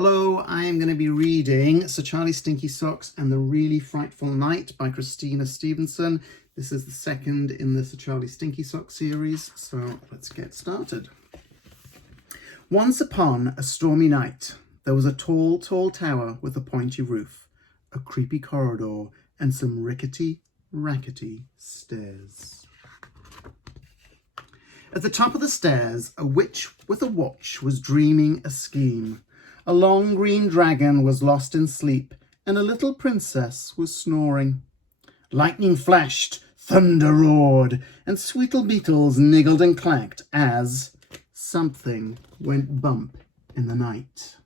Hello, I am going to be reading Sir Charlie Stinky Socks and the Really Frightful Night by Christina Stevenson. This is the second in the Sir Charlie Stinky Socks series, so let's get started. Once upon a stormy night, there was a tall, tall tower with a pointy roof, a creepy corridor, and some rickety, rackety stairs. At the top of the stairs, a witch with a watch was dreaming a scheme. A long green dragon was lost in sleep, and a little princess was snoring. Lightning flashed, thunder roared, and sweetle beetles niggled and clacked as something went bump in the night.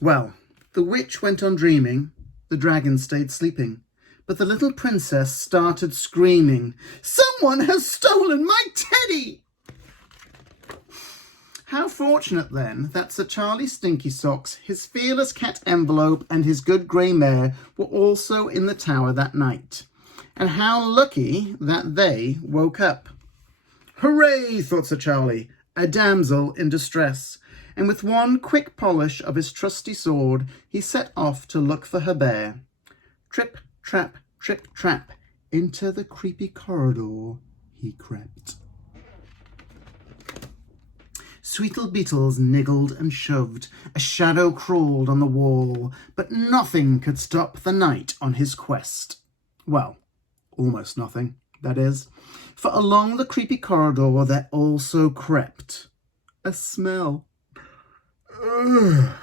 Well, the witch went on dreaming, the dragon stayed sleeping, but the little princess started screaming, "Someone has stolen my teddy!" How fortunate, then, that Sir Charlie Stinky Socks, his fearless cat Envelope, and his good grey mare were also in the tower that night. And how lucky that they woke up. "Hooray," thought Sir Charlie, a damsel in distress. And with one quick polish of his trusty sword, he set off to look for her bear. Trip, trap, into the creepy corridor he crept. Sweetle beetles niggled and shoved, a shadow crawled on the wall, but nothing could stop the knight on his quest. Well, almost nothing, that is, for along the creepy corridor there also crept a smell. Ugh.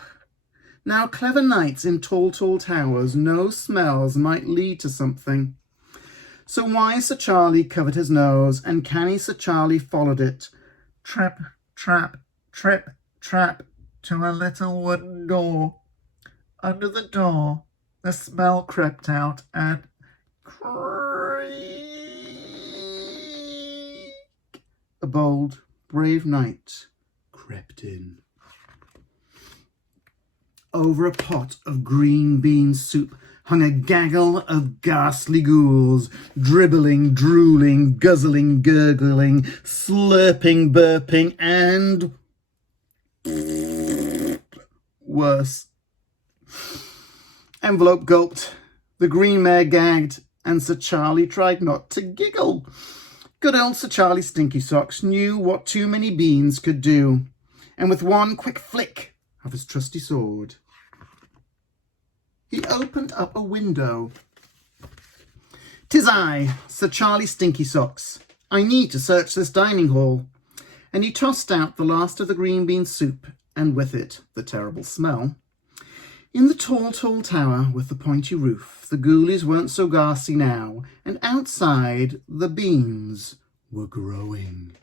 Now, clever knights in tall, tall towers know smells might lead to something. So wise Sir Charlie covered his nose, and canny Sir Charlie followed it. Trip, trap, trip, trap, to a little wooden door. Under the door, the smell crept out, and creak, a bold, brave knight crept in. Over a pot of green bean soup hung a gaggle of ghastly ghouls, dribbling, drooling, guzzling, gurgling, slurping, burping, and worse. Envelope gulped, the green mare gagged, and Sir Charlie tried not to giggle. Good old Sir Charlie Stinky Socks knew what too many beans could do, and with one quick flick of his trusty sword, he opened up a window. "'Tis I, Sir Charlie Stinky Socks. I need to search this dining hall." And he tossed out the last of the green bean soup, and with it the terrible smell. In the tall, tall tower with the pointy roof, the ghoulies weren't so ghastly now, and outside the beans were growing.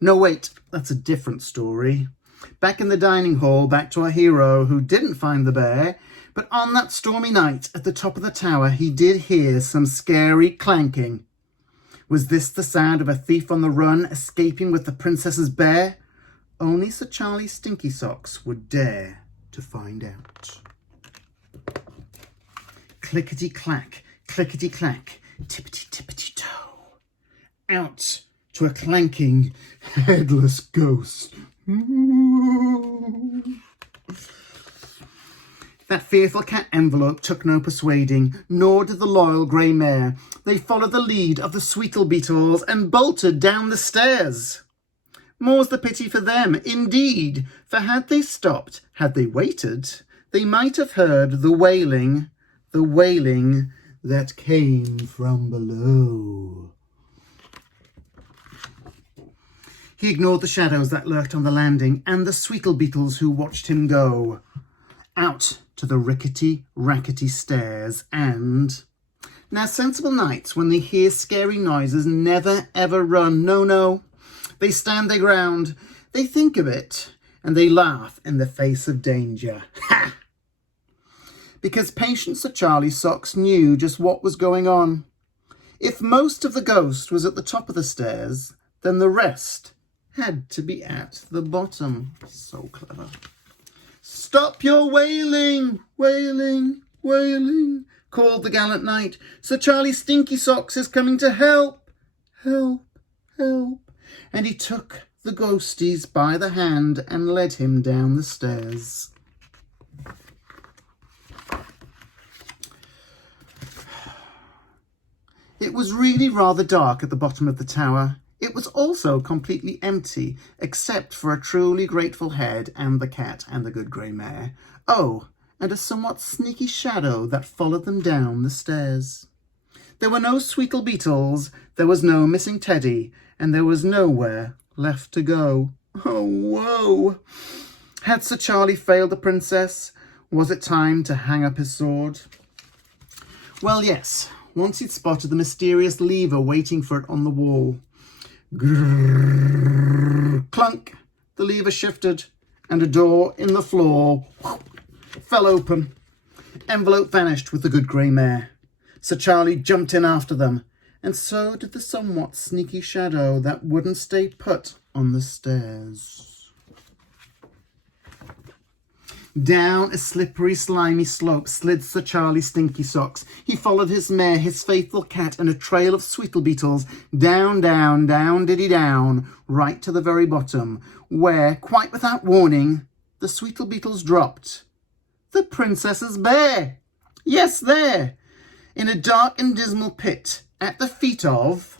No, wait, that's a different story. Back in the dining hall, back to our hero who didn't find the bear, but on that stormy night at the top of the tower he did hear some scary clanking. Was this the sound of a thief on the run escaping with the princess's bear? Only Sir Charlie Stinky Socks would dare to find out. Clickety-clack, clickety-clack, tippity-tippity-toe. Out to a clanking, headless ghost. That fearful cat Envelope took no persuading, nor did the loyal grey mare. They followed the lead of the sweetle beetles and bolted down the stairs. More's the pity for them, indeed, for had they stopped, had they waited, they might have heard the wailing that came from below. He ignored the shadows that lurked on the landing and the sweetle beetles who watched him go. Out to the rickety, rackety stairs and... Now, sensible knights, when they hear scary noises, never ever run. No. They stand their ground, they think of it, and they laugh in the face of danger. Ha! Because patient Sir Charlie Socks knew just what was going on. If most of the ghost was at the top of the stairs, then the rest had to be at the bottom. So clever. "Stop your wailing, wailing, wailing," called the gallant knight. "Sir Charlie Stinky Socks is coming to help, help, help." And he took the ghosties by the hand and led him down the stairs. It was really rather dark at the bottom of the tower. It was also completely empty, except for a truly grateful head and the cat and the good grey mare. Oh, and a somewhat sneaky shadow that followed them down the stairs. There were no Sweetle Beetles, there was no missing Teddy, and there was nowhere left to go. Oh, woe! Had Sir Charlie failed the princess? Was it time to hang up his sword? Well, yes. Once he'd spotted the mysterious lever waiting for it on the wall. Grrr, clunk! The lever shifted, and a door in the floor fell open. Envelope vanished with the good grey mare. Sir Charlie jumped in after them, and so did the somewhat sneaky shadow that wouldn't stay put on the stairs. Down a slippery, slimy slope slid Sir Charlie Stinky Socks. He followed his mare, his faithful cat, and a trail of Sweetle Beetles. Down, down, down, diddy down, right to the very bottom, where, quite without warning, the Sweetle Beetles dropped. The princess's bear! Yes, there! In a dark and dismal pit, at the feet of...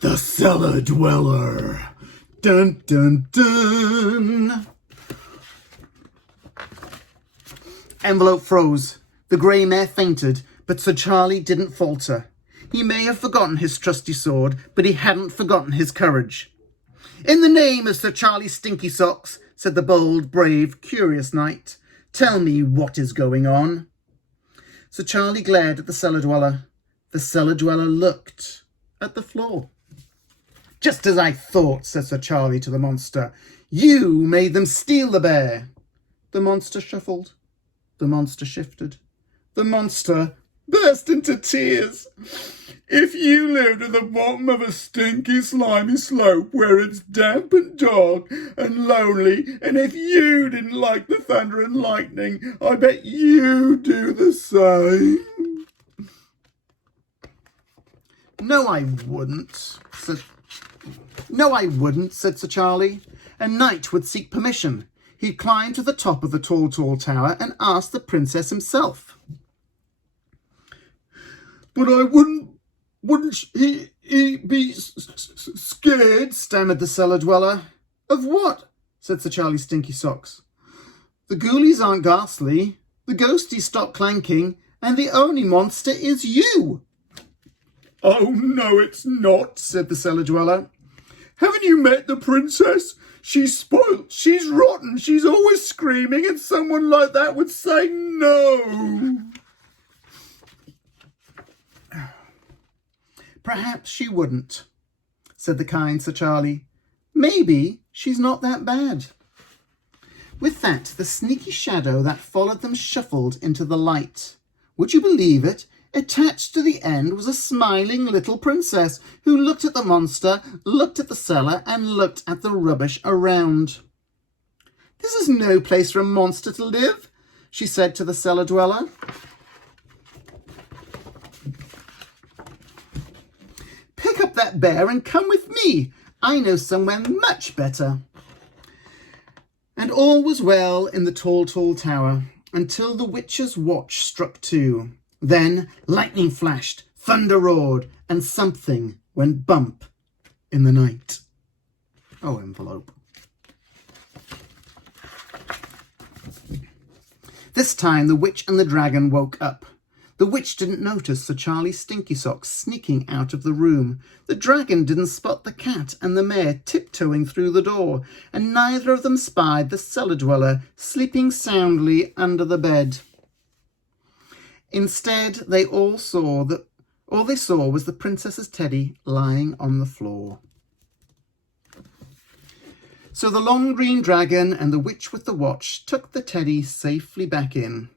the cellar dweller! Dun, dun, dun. Envelope froze. The grey mare fainted, but Sir Charlie didn't falter. He may have forgotten his trusty sword, but he hadn't forgotten his courage. In the name of Sir Charlie Stinky Socks, said the bold, brave, curious knight, tell me what is going on. Sir Charlie glared at the cellar dweller. The cellar dweller looked at the floor. Just as I thought, said Sir Charlie to the monster. You made them steal the bear. The monster shuffled. The monster shifted. The monster burst into tears. If you lived at the bottom of a stinky, slimy slope where it's damp and dark and lonely, and if you didn't like the thunder and lightning, I bet you do the same. No, I wouldn't, said Sir Charlie. A knight would seek permission. He'd climb to the top of the tall, tall tower and ask the princess himself. But I wouldn't he be scared, stammered the cellar dweller. Of what? Said Sir Charlie Stinky Socks. The ghoulies aren't ghastly, the ghosties stop clanking, and the only monster is you. Oh, no, it's not, said the cellar dweller. Haven't you met the princess? She's spoilt, she's rotten, she's always screaming, and someone like that would say no. Perhaps she wouldn't, said the kind Sir Charlie. Maybe she's not that bad. With that, the sneaky shadow that followed them shuffled into the light. Would you believe it? Attached to the end was a smiling little princess who looked at the monster, looked at the cellar, and looked at the rubbish around. This is no place for a monster to live, she said to the cellar dweller. Pick up that bear and come with me. I know somewhere much better. And all was well in the tall, tall tower until the witch's watch struck 2. Then lightning flashed, thunder roared, and something went bump in the night. Oh, envelope. This time the witch and the dragon woke up. The witch didn't notice Sir Charlie Stinky Socks sneaking out of the room. The dragon didn't spot the cat and the mare tiptoeing through the door, and neither of them spied the cellar dweller sleeping soundly under the bed. Instead, all they saw was the princess's teddy lying on the floor. So the long green dragon and the witch with the watch took the teddy safely back in.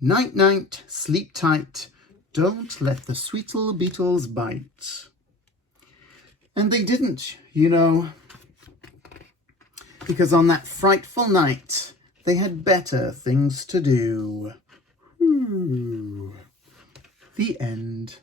Night, night, sleep tight, don't let the Sweetle Beetles bite. And they didn't, you know, because on that frightful night, they had better things to do. The end.